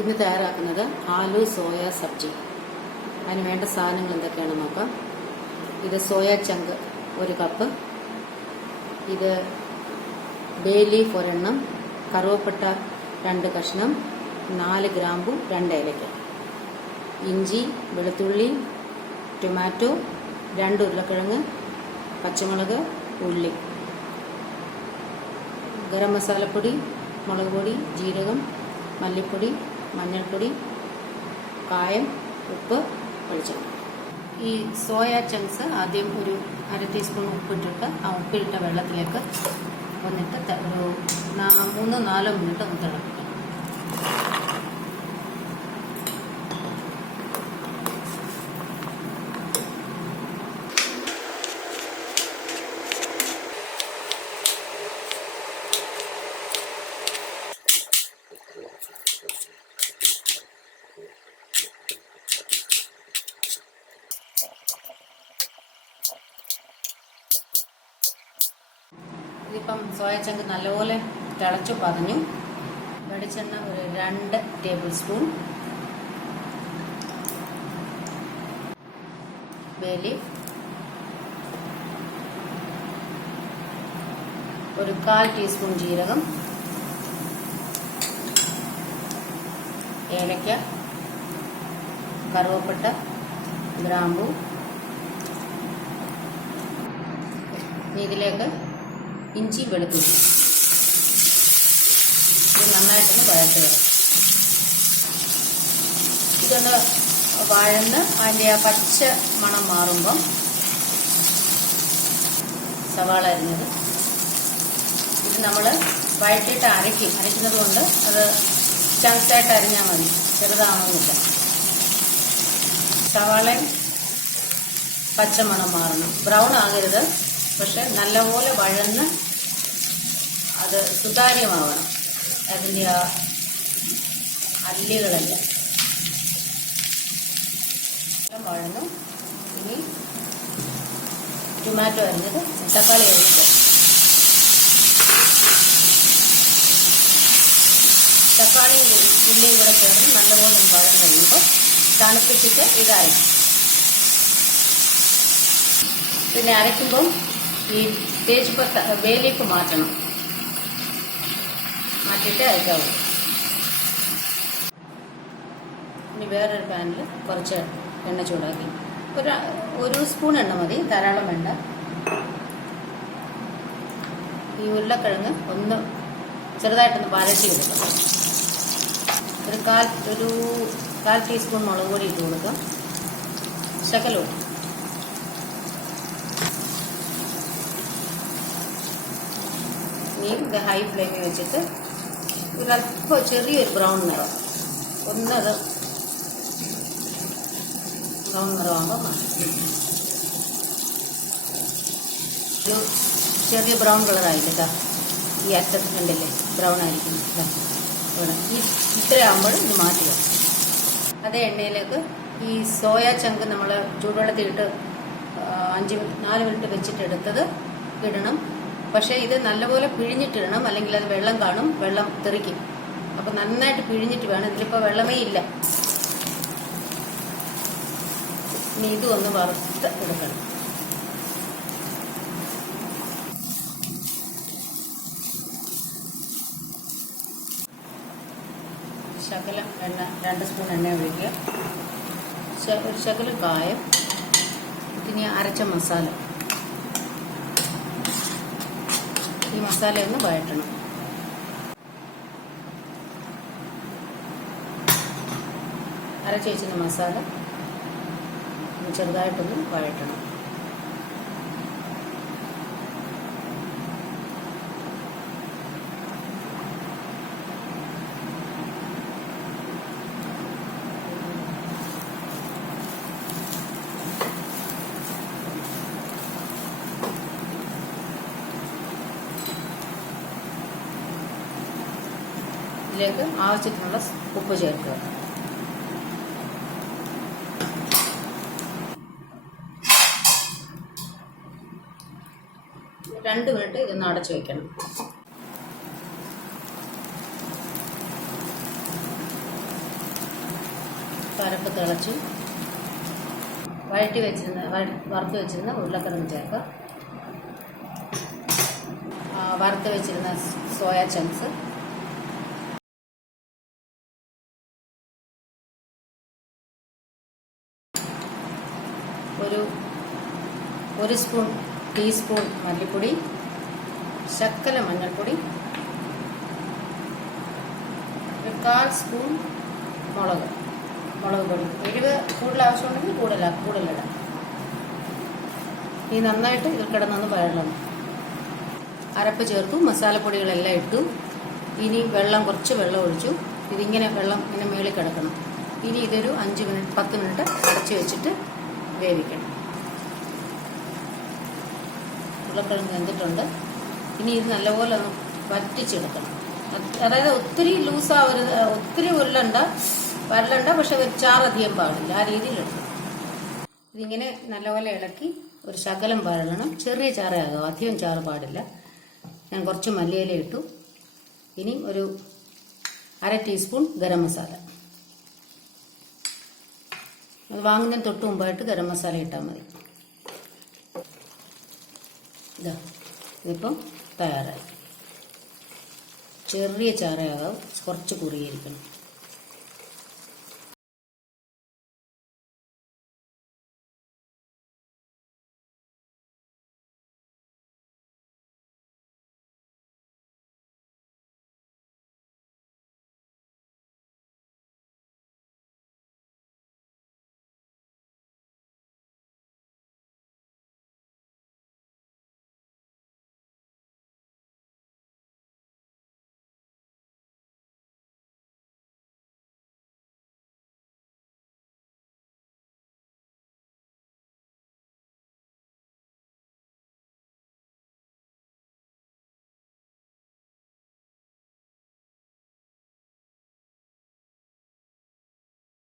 ഇന്ന് തയ്യാറാക്കുന്നത് ആലു സോയ സബ്ജി. അതിന് വേണ്ട സാധനങ്ങൾ എന്തൊക്കെയാണെന്ന് നോക്കാം. ഇത് സോയ ചങ്ക് 1 കപ്പ്, ഇത് ബേ ലീഫ് 1 എണ്ണം, കറുവപ്പട്ട 2 കഷ്ണം, 4 ഗ്രാമ്പു 2 ഏലക്ക, ഇഞ്ചി, വെളുത്തുള്ളി, ടൊമാറ്റോ, 2 ഉരുളക്കിഴങ്ങ്, പച്ചമുളക്, ഉള്ളി, ഗരം മസാലപ്പൊടി, മുളക് പൊടി, ജീരകം, മല്ലിപ്പൊടി, മഞ്ഞൾപ്പൊടി, കായം, ഉപ്പ്, വെളിച്ചെണ്ണ. ഈ സോയ ചങ്ക്സ് ആദ്യം ഒരു 1/2 ടീസ്പൂൺ ഉപ്പിട്ടിട്ട് ആ ഉപ്പിലിട്ട വെള്ളത്തിലേക്ക് വന്നിട്ട് ഒരു 3-4 മിനിറ്റ് ഒന്ന് തിളപ്പിക്കണം. ഇതിപ്പം സോയ ചങ്ക് നല്ലപോലെ തിളച്ചു പതഞ്ഞു. വെളിച്ചെണ്ണ ഒരു 2 ടേബിൾ സ്പൂൺ, ബേ ലീഫ് ഒരു 1/4 ടീസ്പൂൺ, ജീരകം, ഏലക്ക, കറുവപ്പട്ട, ഗ്രാമ്പു. ഇതിലേക്ക് ഇഞ്ചി, വെളുത്തുള്ളി ഇത് നന്നായിട്ടൊന്ന് വഴറ്റുക. ഇതൊന്ന് വഴന്ന് അതിൻ്റെ ആ പച്ച മണം മാറുമ്പം സവാള അരിഞ്ഞത് ഇത് നമ്മൾ വഴറ്റിയിട്ട് അരയ്ക്കുന്നത് കൊണ്ട് അത് ചങ്ക്സായിട്ട് അരിഞ്ഞാൽ മതി, ചെറുതാണെന്നില്ല. സവാളയും പച്ചമണം മാറണം, ബ്രൗൺ ആകരുത്, പക്ഷെ നല്ലപോലെ വഴന്ന് അത് സുതാര്യമാവണം. അതിൻ്റെ ആ അല്ലികളെല്ലാം വഴന്നു. ഇനി ടൊമാറ്റോ അരിഞ്ഞത്, തക്കാളി അരിഞ്ഞത്, തക്കാളിയും ഉള്ളിയും കൂടെ ചേർന്ന് നല്ലപോലെ വഴന്ന് കഴിയുമ്പോൾ തണുപ്പിച്ചിട്ട് ഇത് അരയ്ക്കും. പിന്നെ അരയ്ക്കുമ്പം ഈ തേജ്പത്ത ബേ ലീഫ് മാറ്റിയിട്ട് അരയ്ക്കാവൂ. ഇനി വേറൊരു പാനിൽ കുറച്ച് എണ്ണ ചൂടാക്കി, ഒരു സ്പൂൺ എണ്ണ മതി, ധാരാളം വേണ്ട. ഈ ഉരുളക്കിഴങ്ങ് ഒന്ന് ചെറുതായിട്ടൊന്ന് വഴറ്റി കൊടുക്കാം. ഒരു കാൽ ടീസ്പൂൺ മുളക് പൊടി ഇട്ട് കൊടുക്കാം, ശകലം. ഇത് ഹൈ ഫ്ലെയിമിൽ വെച്ചിട്ട് ഒരല്പം ചെറിയൊരു ബ്രൗൺ നിറം, ഒന്നത് ബ്രൗൺ നിറമാകുമ്പോൾ ഒരു ചെറിയ ബ്രൗൺ കളറായില്ല. ഈ അറ്റത്ത് കണ്ടില്ലേ ബ്രൗൺ ആയിരിക്കും. ഇത്രയാകുമ്പോൾ ഇത് മാറ്റുക. അതേ എണ്ണയിലേക്ക് ഈ സോയ ചങ്ക് നമ്മൾ ചൂടുവെള്ളത്തിലിട്ട് 4 മിനിറ്റ് വെച്ചിട്ട് എടുത്തത് ഇടണം. പക്ഷേ ഇത് നല്ലപോലെ പിഴിഞ്ഞിട്ടിടണം, അല്ലെങ്കിൽ അത് വെള്ളം കാണും, വെള്ളം തെറിക്കും. അപ്പോൾ നന്നായിട്ട് പിഴിഞ്ഞിട്ട് വേണം. ഇതിലിപ്പോൾ വെള്ളമേ ഇല്ല. ഇനി ഇതും ഒന്ന് വറുത്ത് എടുക്കണം. ശകലം എണ്ണ, 2 സ്പൂൺ എണ്ണ ഒഴിക്കുക, ഒരു ശകലം കായം, ഇനി അരച്ച മസാല. ഈ മസാലയൊന്ന് വഴറ്റണം. അരച്ച് വെച്ചിരുന്ന മസാല ചെറുതായിട്ടൊന്ന് വഴറ്റണം. ഇതിലേക്ക് ആവശ്യത്തിനുള്ള ഉപ്പ് ചേർക്കുക. 2 മിനിറ്റ് ഇതൊന്ന് അടച്ചു വയ്ക്കണം. അരപ്പ് തിളച്ചു. വറുത്ത് വെച്ചിരുന്ന ഉരുളക്കിഴങ്ങ് ചേർക്കുക. വറുത്ത് വെച്ചിരുന്ന സോയ ചങ്ക്സ്, ഒരു ടീസ്പൂൺ മല്ലിപ്പൊടി, ശകലം മഞ്ഞൾപ്പൊടി, 1/4 സ്പൂൺ മുളക് പൊടി. എരിവ് കൂടുതൽ ആവശ്യമുണ്ടെങ്കിൽ കൂടുതലിടാം. ഈ നന്നായിട്ട് ഇതിൽ കിടന്നൊന്ന് വഴളണം. അരപ്പ് ചേർത്തു, മസാലപ്പൊടികളെല്ലാം ഇട്ടു. ഇനി കുറച്ച് വെള്ളം ഒഴിച്ചു. വെള്ളം ഇങ്ങനെ മേളിൽ കിടക്കണം. ഇനി ഇതൊരു 10 മിനിറ്റ് അടച്ചു വെച്ചിട്ട് വേവിക്കണം. ഉരുളക്കിഴങ്ങ് വെന്തിട്ടുണ്ട്. ഇനി ഇത് നല്ലപോലെ ഒന്ന് വറ്റിച്ചെടുക്കണം. അതായത് ഒത്തിരി ലൂസാവരുത്, ഒത്തിരി വരലണ്ട, പക്ഷെ ചാറധികം പാടില്ല. ആ രീതിയിലെടുക്കും. ഇതിങ്ങനെ നല്ലപോലെ ഇളക്കി ഒരു ശകലം വഴലണം. ചെറിയ ചാറയാകാം, അധികം ചാറ് പാടില്ല. ഞാൻ കുറച്ച് മല്ലിയില ഇട്ടു. ഇനി ഒരു 1/2 ടീസ്പൂൺ ഗരം മസാല. അത് വാങ്ങുന്നതിന് തൊട്ട് മുമ്പായിട്ട് ഗരം മസാല ഇട്ടാൽ മതി. ഇതിപ്പം തയ്യാറായി. ചെറിയ ചാറയാകാം, കുറച്ച് കുറിയിരിക്കണം.